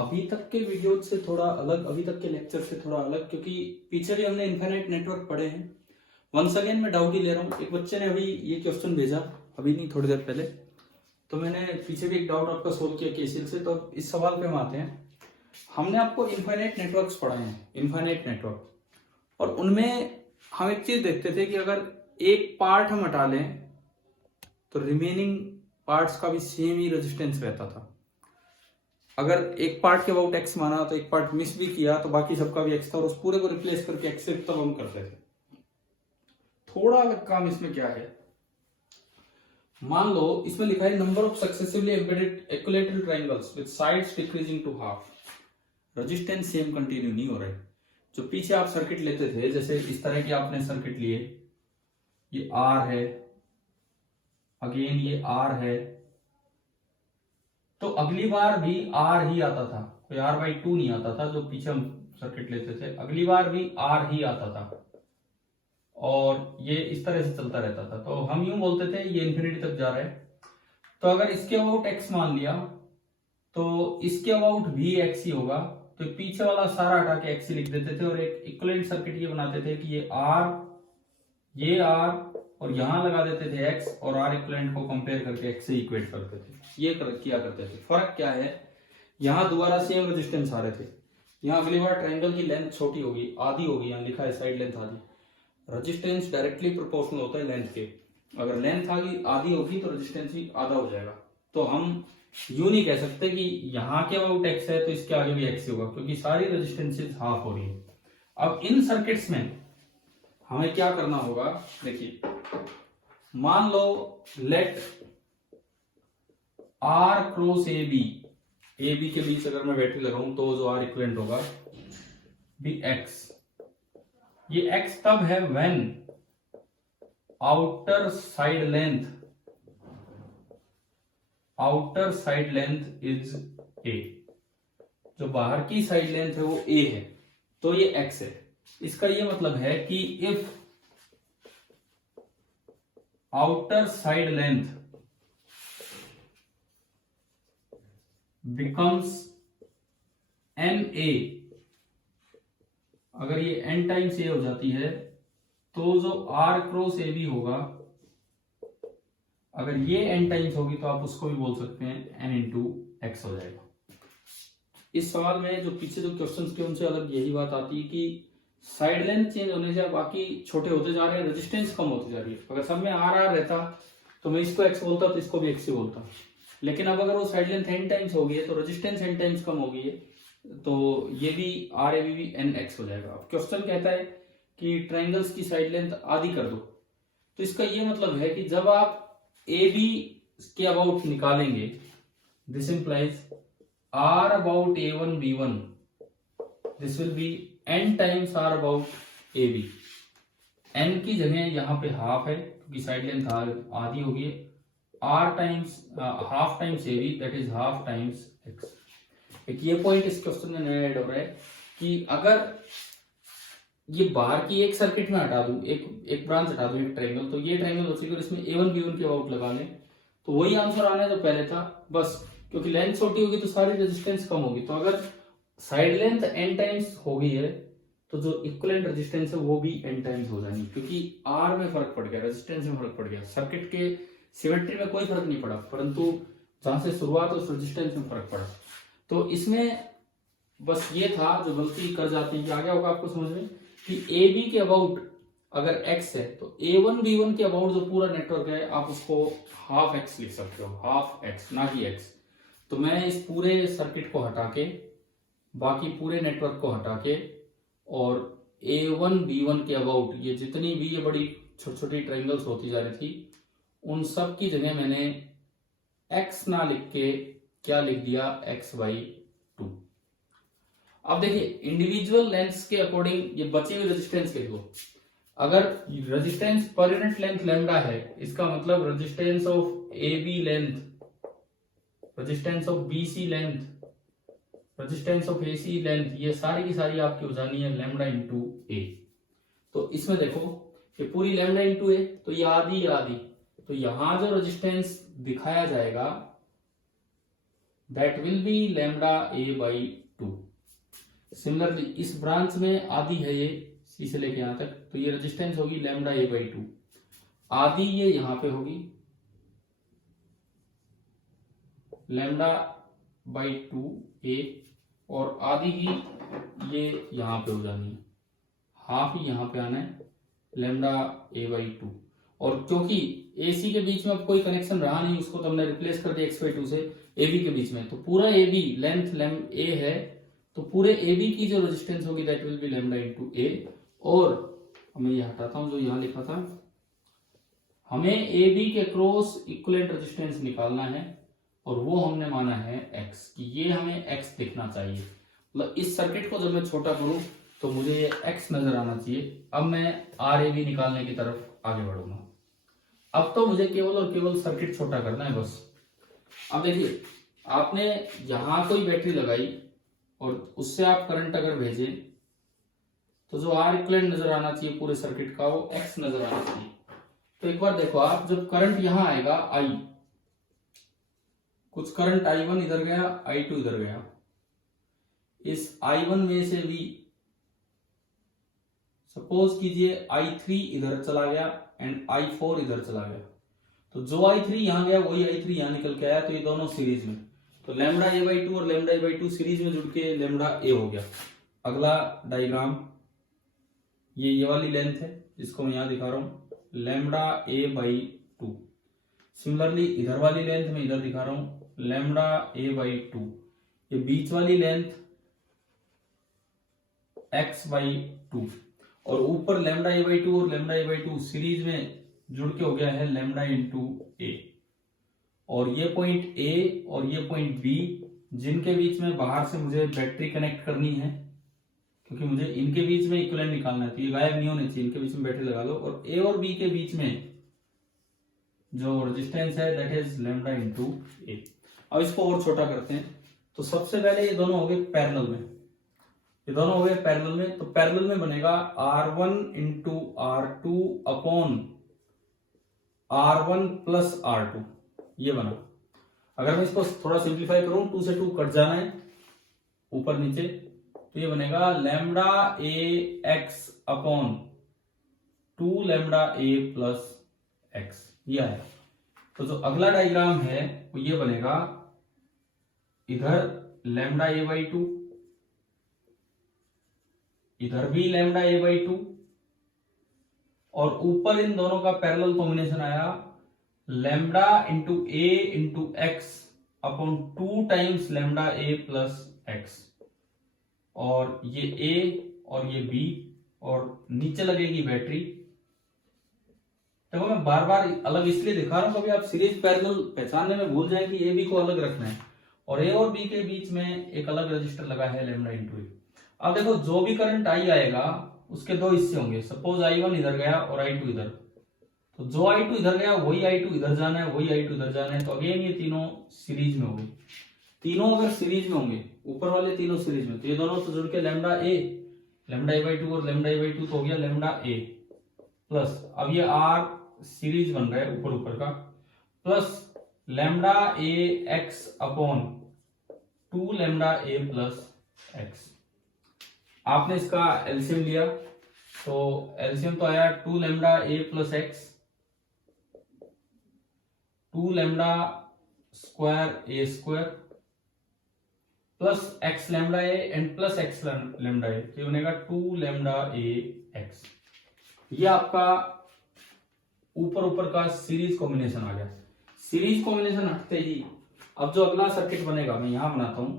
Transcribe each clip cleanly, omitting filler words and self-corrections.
अभी तक के वीडियो से थोड़ा अलग, अभी तक के लेक्चर से थोड़ा अलग, क्योंकि पीछे भी हमने इनफाइनाइट नेटवर्क पढ़े हैं। वंस अगेन मैं डाउट ही ले रहा हूँ। एक बच्चे ने अभी ये क्वेश्चन भेजा, अभी नहीं थोड़ी देर पहले, तो मैंने पीछे भी एक डाउट आपका सोल्व किया केसीएल से। तो अब इस सवाल पे हम आते हैं। हमने आपको इनफाइनाइट नेटवर्क्स पढ़ाए हैं, इनफाइनाइट नेटवर्क, और उनमें हम एक चीज देखते थे कि अगर एक पार्ट हम हटा लें तो रिमेनिंग पार्ट्स का भी सेम ही रेजिस्टेंस रहता था। अगर एक पार्ट के अबाउट एक्स माना तो एक पार्ट मिस भी किया तो बाकी सबका भी एक्स था, और उस पूरे को रिप्लेस करके एक्स से तब हम करते थे। थोड़ा अलग काम इसमें क्या है, मान लो इसमें लिखा है number of successively embedded equilateral triangles with sides decreasing to half. Resistance same continue नहीं हो रहा है। जो पीछे आप सर्किट लेते थे, जैसे इस तरह के आपने सर्किट लिए, ये आर है, अगेन ये आर है, तो अगली बार भी आर ही आता था, कोई R/2 नहीं आता था। जो पीछे हम सर्किट लेते थे अगली बार भी आर ही आता था, और ये इस तरह से चलता रहता था। तो हम यूं बोलते थे ये इन्फिनिटी तक जा रहा है। तो अगर इसके अबाउट एक्स मान लिया तो इसके अबाउट भी एक्स ही होगा, तो पीछे वाला सारा हटा के एक्स ही लिख देते थे, और एक इक्विवेलेंट सर्किट ये बनाते थे कि ये आर और यहां लगा देते थे एक्स, और आर इक्विवेलेंट को कंपेयर करके एक्स से इक्वेट करते थे। ये किया करते थे। फर्क क्या है, यहां दोबारा सेम रेजिस्टेंस आ रहे थे। यहां अगली बार ट्रायंगल की लेंथ छोटी होगी, आधी होगी, यहां लिखा है साइड लेंथ आधी। रेजिस्टेंस डायरेक्टली प्रोपोर्शनल होता है लेंथ के। अगर लेंथ आधी होगी तो रेजिस्टेंस भी आधा हो जाएगा। तो हम यूं नहीं कह सकते कि यहाँ के अबाउट एक्स है तो इसके आगे भी एक्स ही होगा, क्योंकि सारी रेजिस्टेंसेस हाफ हो रही है। अब इन सर्किट्स में हमें क्या करना होगा, देखिए मान लो let R cross A B के बीच अगर मैं बैटरी लगाऊं तो जो आर इक्विवेलेंट होगा बी एक्स। ये एक्स तब है when outer side length is A. जो बाहर की साइड लेंथ है वो ए है, तो ये एक्स है। इसका ये मतलब है कि if outer side length becomes n A, अगर ये एन टाइम्स ए हो जाती है, तो जो आर क्रॉस ए बी होगा, अगर ये एन टाइम्स होगी तो आप उसको भी बोल सकते हैं एन इंटू एक्स हो जाएगा। इस सवाल में जो पीछे जो क्वेश्चंस थे उनसे अलग यही बात आती है कि साइड लेंथ चेंज होने से बाकी छोटे होते जा रहे हैं, रेजिस्टेंस कम होती जा रही है। अगर सब में आर रहता तो मैं इसको एक्स बोलता तो इसको भी एक्स ही बोलता, लेकिन अब अगर वो साइड लेंथ एन टाइम्स हो गई है तो रेजिस्टेंस एन टाइम्स कम हो गई है, तो ये भी आर ए भी एन एक्स हो जाएगा। अब क्वेश्चन कहता है कि ट्रायंगल्स की साइड लेंथ आधी कर दो, तो इसका ये मतलब है कि जब आप ए बी के अबाउट निकालेंगे, this implies R about A1 B1, this will be n times R about A B. N की जगह यहाँ पे हाफ है क्योंकि साइड लेंथ आधी होगी, R times half times A B, that is half times x. एक ये पॉइंट इस क्वेश्चन में नया ऐड हो रहा है कि अगर ये बाहर की एक सर्किट में हटा दूं, एक ब्रांच हटा दूं, एक ट्रायंगल, तो ये ट्रायंगल बचेगा, इसमें A1 B1 के अबाउट लगा लें तो वही आंसर आना है जो पहले था, बस क्योंकि लेंथ छोटी होगी तो सारी रेजिस्टेंस कम होगी। तो अगर साइड लेंथ n टाइम्स हो गई है तो जो इक्विवेलेंट रेजिस्टेंस है वो भी n टाइम्स हो जानी, क्योंकि R में फर्क पड़ गया, रेजिस्टेंस में फर्क पड़ गया। सर्किट के सिमेट्री में कोई फर्क नहीं पड़ा, परंतु जहां से शुरुआत उस रेजिस्टेंस में फर्क पड़ा। तो इसमें बस ये था जो गलती कर जाते हैं कि आ गया होगा आपको समझ में कि ए बी के अबाउट अगर x है तो A1 B1 के अबाउट जो पूरा नेटवर्क है आप उसको हाफ x लिख सकते हो, हाफ x ना कि x। तो मैं इस पूरे सर्किट को हटा के, बाकी पूरे नेटवर्क को हटा के, और A1 B1 के अबाउट ये जितनी भी ये बड़ी छोटी छोटी ट्रायंगल्स होती जा रही थी, उन सब की जगह मैंने x ना लिख के क्या लिख दिया, x/2। अब देखिए इंडिविजुअल लेंथ्स के अकॉर्डिंग ये बची हुई रेजिस्टेंस लिख लो। अगर resistance per unit length lambda है, इसका मतलब resistance of A B length, resistance of B C length, resistance of A C length, ये सारी की सारी आपकी हो जानी है लैम्डा इंटू ए। तो इसमें देखो ये पूरी लैम्डा इंटू ए, तो ये आधी, तो यहां जो रेजिस्टेंस दिखाया जाएगा that will be lambda A by 2। Similarly इस ब्रांच में आधी है ये सी से लेके यहां तक, तो ये रेजिस्टेंस होगी लैम्डा ए बाई 2। आधी ये यहां पे होगी लैम्डा बाई 2 ए, और आधी ही ये यहां पे हो जानी है, हाफ ही यहां पे आना है लैम्डा ए बाई 2। और क्योंकि AC के बीच में अब कोई कनेक्शन रहा नहीं, उसको तो हमने रिप्लेस कर दिया x बाई 2 से AB के बीच में, तो पूरा AB लेंथ लैम A है, तो पूरे AB की जो रेजिस्टेंस होगी that will be lambda into A। और मैं ये हटाता हूं जो यहां लिखा था, हमें AB के क्रॉस इक्विवेलेंट रेजिस्टेंस निकालना है, और वो हमने माना है x, कि ये हमें x दिखना चाहिए। मतलब इस सर्किट को जब मैं छोटा करूं तो मुझे ये x नजर आना चाहिए। अब मैं RAB निकालने की तरफ आगे बढ़ूंगा। अब तो मुझे केवल और केवल सर्किट छोटा करना है बस। अब देखिए, आपने यहां कोई बैटरी लगाई और उससे आप करंट अगर भेजे तो जो R इक्विवेलेंट नजर आना चाहिए पूरे सर्किट का वो x नजर आना चाहिए। तो एक बार देखो आप, जब करंट यहां आएगा I, कुछ करंट I1 इधर गया, I2 इधर गया, इस I1 में से भी सपोज कीजिए I3 इधर चला गया एंड I4 इधर चला गया, तो जो I3 यहां गया वही I3 यहां निकल के आया, तो ये दोनों सीरीज में, तो लैम्डा ए बाई 2 और लैम्डा ए बाई 2 सीरीज में जुड़ के लैम्डा ए हो गया। अगला डायग्राम, ये वाली लेंथ है जिसको मैं यहां दिखा रहा हूं, लैम्डा ए बाई 2। सिमिलरली इधर वाली लेंथ में इधर दिखा रहा हूं लैम्डा ए बाई 2। ये बीच वाली लेंथ x बाई 2, और ऊपर लैम्डा ए बाई 2 और लैम्डा ए बाई 2 सीरीज में जुड़ के हो गया है लैम्डा इंटू ए। और ये पॉइंट ए और ये पॉइंट बी, जिनके बीच में बाहर से मुझे बैटरी कनेक्ट करनी है, क्योंकि मुझे इनके बीच में इक्विवेलेंट निकालना है, तो ये गायब नहीं होने चाहिए, इनके बीच में बैटरी लगा दो। और ए और बी के बीच में जो रेजिस्टेंस है दैट इज लैम्डा इंटू ए। अब इसको और छोटा करते हैं, तो सबसे पहले ये दोनों हो गए पैरेलल में, ये दोनों हो गए पैरेलल में, तो पैरेलल में बनेगा R1 into R2 upon R1 plus R2, ये बना। अगर मैं इसको थोड़ा सिंप्लीफाई करूं, 2 से 2 कट जाना है ऊपर नीचे, तो ये बनेगा लैम्डा ए एक्स अपॉन 2 लैम्डा ए प्लस एक्स, ये आया। तो जो अगला डायग्राम है वो ये बनेगा, इधर लैम्डा ए बाई 2, इधर भी लैम्डा ए बाई 2, और ऊपर इन दोनों का पैरेलल कॉम्बिनेशन आया lambda into A into x upon 2 times lambda A plus X, और ये ए और ये बी, और नीचे लगेगी बैटरी। देखो मैं बार बार अलग इसलिए दिखा रहा हूं, कभी आप सीरीज पैरेलल पहचानने में भूल जाए कि ए बी को अलग रखना है, और ए और बी के बीच में एक अलग रजिस्टर लगा है लैम्डा इंटू ए। अब देखो, जो भी करंट आई आएगा उसके दो हिस्से होंगे, सपोज I1 इधर गया और I2 इधर, तो जो I2 इधर गया वही I2 इधर जाना है, वही I2 इधर जाना है, तो अगेन ये तीनों सीरीज में होंगे। तीनों अगर सीरीज में होंगे, ऊपर वाले तीनों सीरीज में, तो ये दोनों तो जुड़ के लैम्डा ए बाई 2 और लैम्डा ए बाई 2 तो हो गया लैम्डा ए प्लस, अब ये R सीरीज बन रहा है ऊपर ऊपर का, प्लस लैम्डा ए एक्स अपॉन 2 लैम्डा ए प्लस एक्स। आपने इसका एलसीएम लिया, तो एलसीएम तो आया 2 lambda A plus x, 2 lambda square A square plus x lambda a and plus x lambda ए, तो बनेगा 2 लैम्डा ए एक्स। ये आपका ऊपर ऊपर का सीरीज कॉम्बिनेशन आ गया। सीरीज कॉम्बिनेशन हटते ही अब जो अगला सर्किट बनेगा मैं यहां बनाता हूं,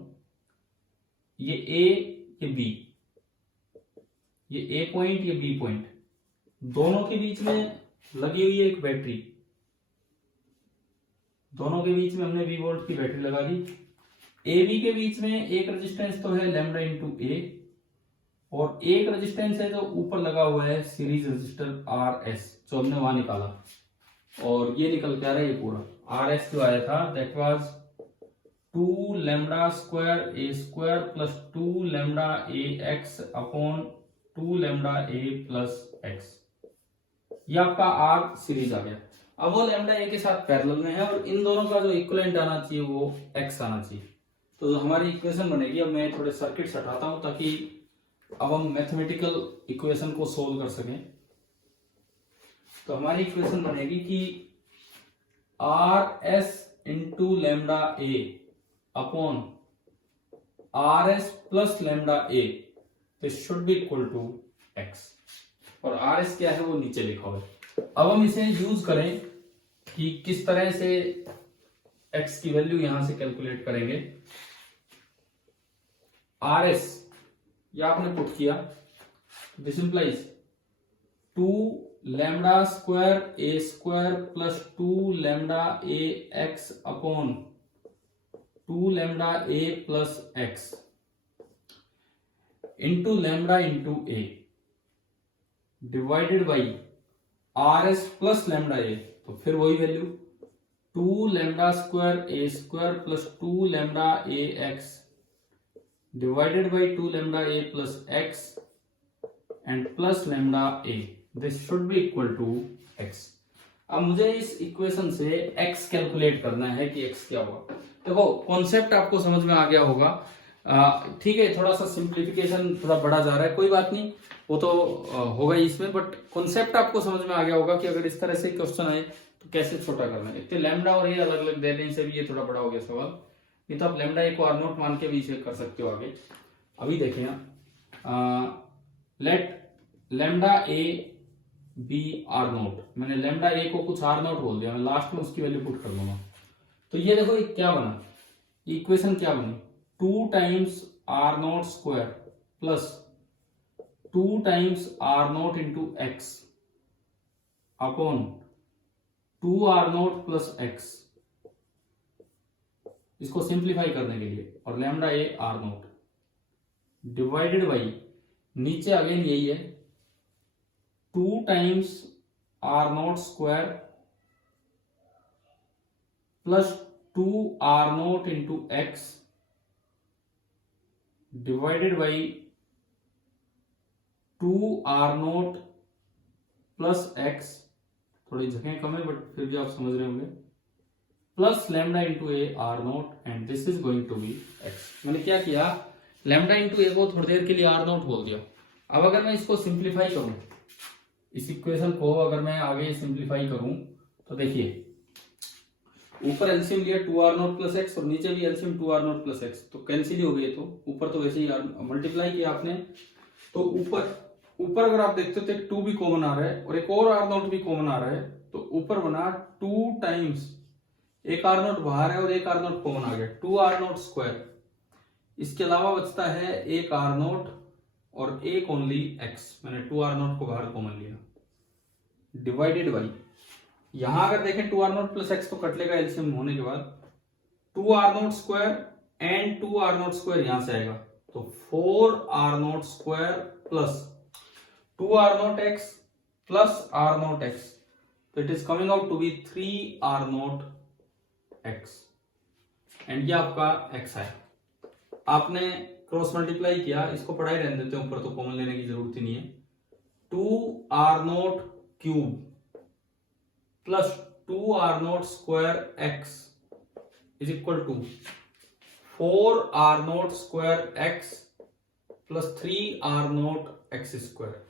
ये ए ये बी, ये ए पॉइंट ये बी पॉइंट, दोनों के बीच में लगी हुई है एक बैटरी, दोनों के बीच में हमने 20 वोल्ट की बैटरी लगा दी। ए बी के बीच में एक रेजिस्टेंस तो है लैम्डा इंटू ए, और एक रेजिस्टेंस है जो ऊपर लगा हुआ है सीरीज रेजिस्टर आर एस, जो हमने वहां निकाला, और ये निकल के आ रहा है ये पूरा आर एस जो आया था that was 2 lambda square A square plus 2 lambda A x upon 2 lambda A plus x. ये आपका आर सीरीज आ गया। अब वो लैम्डा ए के साथ पैरेलल में है, और इन दोनों का जो इक्विवेलेंट आना चाहिए वो एक्स आना चाहिए। तो हमारी इक्वेशन बनेगी, अब मैं थोड़े सर्किट्स हटाता हूं ताकि अब हम मैथमेटिकल इक्वेशन को सोल्व कर सकें। तो हमारी इक्वेशन बनेगी कि R S into lambda A upon R S plus lambda A, this should be equal to x. और आर एस क्या है वो नीचे लिखा हुआ है। अब हम इसे यूज करें कि किस तरह से एक्स की वैल्यू यहां से कैलकुलेट करेंगे। आर एस या आपने पुट किया, this implies 2 lambda square A square plus 2 lambda A x upon 2 lambda A plus X into lambda into A divided by R S plus lambda ए। तो फिर वही value 2 lambda square A square plus 2 lambda A X divided by 2 lambda A plus X and plus lambda A, this should be equal to X. अब मुझे इस equation से x calculate करना है कि एक्स क्या होगा। देखो कॉन्सेप्ट आपको समझ में आ गया होगा, ठीक है। थोड़ा सा सिंप्लीफिकेशन थोड़ा बढ़ा जा रहा है, कोई बात नहीं, वो तो होगा ही इसमें, बट कॉन्सेप्ट आपको समझ में आ गया होगा कि अगर इस तरह से क्वेश्चन आए तो कैसे छोटा करना है। इतने लैम्डा और ये अलग अलग देने से भी ये थोड़ा बड़ा हो गया सवाल, नहीं तो आप लैम्डा ए को आर नोट मान के भी इसे कर सकते हो आगे। अभी देखें let lambda A B R naught, मैंने लैम्डा ए को कुछ आर नोट बोल दिया, मैं लास्ट में उसकी वैल्यू पुट कर दूंगा। तो ये देखो ये क्या बना, इक्वेशन क्या बनी, 2 times R naught square plus 2 times R naught into x upon 2 R naught plus x, इसको सिंप्लीफाई करने के लिए, और lambda A R naught divided by नीचे अगेन यही है 2 times R naught square plus 2 R naught into x divided by 2 R naught plus x, थोड़ी जगह कम है बट फिर भी आप समझ रहे होंगे, plus lambda into A R naught and this is going to be x. मैंने क्या किया, लैम्डा इंटू ए को थोड़ी देर के लिए आर नोट बोल दिया। अब अगर मैं इसको सिंप्लीफाई करूं, इस इक्वेशन को अगर मैं आगे सिंप्लीफाई करूं तो देखिए ऊपर एलसीएम लिया 2 आर नोट प्लस एक्स और नीचे भी LCM 2 R naught plus x, तो कैंसिल ही हो गई। तो ऊपर तो वैसे ही मल्टीप्लाई किया आपने, तो ऊपर अगर आप देखते हो तो 2 भी कॉमन आ रहा है और एक और आर नोट भी कॉमन आ रहा है, तो ऊपर बना 2 टाइम्स एक आर नोट बाहर है और एक आर नोट कॉमन आ गया, 2 आर नोट स्क्वायर। इसके अलावा बचता है एक आर नोट और एक ओनली एक्स, मैंने 2 आर नोट को बाहर कॉमन लिया, डिवाइडेड बाई, यहां अगर देखें 2 आर नोट प्लस एक्स तो कट लेगा एलसीएम होने के बाद, 2 R naught square and 2 R naught square यहां से आएगा, तो 4 R naught square plus 2 R naught X plus R naught X, तो it is coming out to be 3 R naught X and ये आपका एक्स है। आपने क्रॉस मल्टीप्लाई किया, इसको पढ़ाई रहने देते हैं, ऊपर तो कॉमन लेने की जरूरत ही नहीं है। 2 R naught cube plus 2 R naught square X is equal to 4 R naught square X plus 3 R naught X square.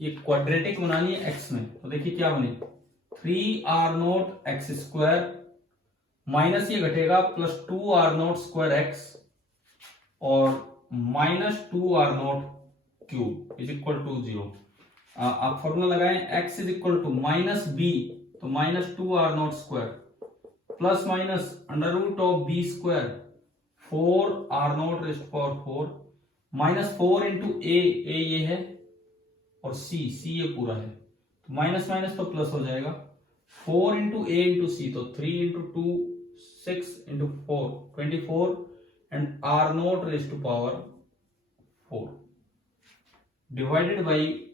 ये क्वाड्रेटिक बनानी है एक्स में, तो देखिए क्या बने, 3 R naught X square minus ये घटेगा plus 2 R naught square X और minus 2 R naught cube is equal to 0। आप फॉर्मूला लगाएं, x is equal to minus B, तो minus 2 R naught square plus minus under root of B square 4 R naught raised power 4 minus 4 into A ये है और सी ये पूरा है, तो माइनस माइनस तो प्लस हो जाएगा, 4 इंटू ए इंटू सी, तो 3 into 2 6 into 4 24 and R naught raised to power 4 divided by,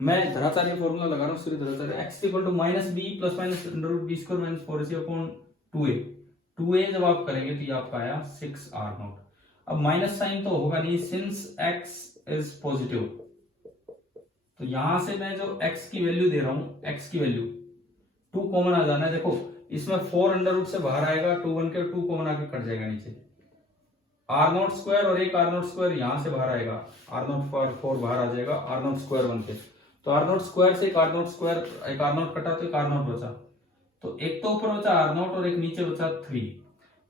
मैं धराचार्य फॉर्मूला लगा रहा हूं, Surya Dharacharya, x equal to minus B plus minus under root B square minus 4ac upon 2a जब आप करेंगे तो ये आपका आया 6 आर नोट। अब माइनस साइन तो होगा नहीं सिंस x इज पॉजिटिव, तो यहां से मैं जो x की वैल्यू दे रहा हूं, x की वैल्यू 2 कॉमन आ जाना है। देखो इसमें 4 अंडर रूट से बाहर आएगा, 2 बन के 2 कॉमन आके कट जाएगा नीचे, आर नॉट स्क्वायर और एक आर नॉट स्क्वायर यहां से बाहर आएगा, आर नॉट पर 4 बाहर आ जाएगा आर नॉट स्क्वायर बन के। तो आर नॉट स्क्वायर से एक आर नॉट स्क्वायर, एक आर नॉट कटा तो एक आर नॉट बचा, तो एक तो ऊपर बचा आर नॉट और एक नीचे बचा 3।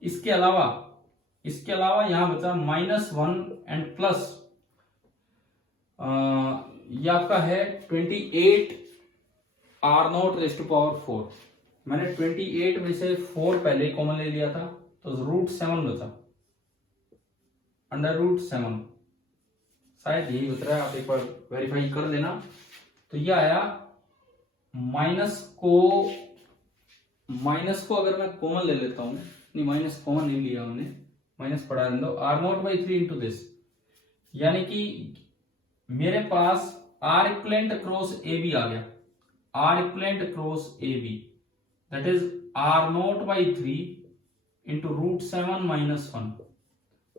इसके अलावा यहां बचा -1 एंड प्लस ये आपका है 28 R naught raised to power 4। मैंने 28 में से 4 पहले ही कॉमन ले लिया था, तो √7 बचा, √7 शायद यही बच रहा है, आप एक बार वेरीफाई कर लेना। तो ये आया माइनस को अगर मैं कॉमन ले लेता हूं, नहीं माइनस कॉमन नहीं लिया हमने, माइनस पढ़ा दो, R0/3 इंटू दिस, यानी कि मेरे पास R इक्विवेलेंट क्रॉस AB आ गया, R equivalent cross AB that is R0/3 into √7 -1,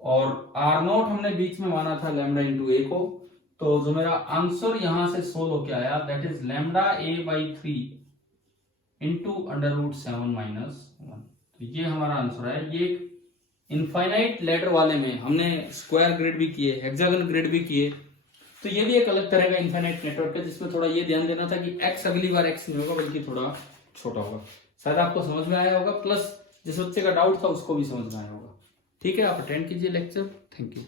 और R0 हमने बीच में माना था लैम्डा इंटू A को, तो जो मेरा आंसर यहां से सोल्व होके आया दैट इज λA/3 इंटू √7 -1। तो ये हमारा आंसर है। ये इनफाइनाइट लेटर वाले में हमने स्क्वायर ग्रिड भी किए, हेक्सागोनल ग्रिड भी किए, तो ये भी एक अलग तरह का इनफाइनाइट नेटवर्क है जिसमें थोड़ा ये ध्यान देना था कि x अगली बार x नहीं होगा बल्कि थोड़ा छोटा होगा। शायद आपको समझ में आया होगा, प्लस जिस बच्चे का डाउट था उसको भी समझ में आया होगा। ठीक है, आप अटेंड कीजिए लेक्चर। Thank you.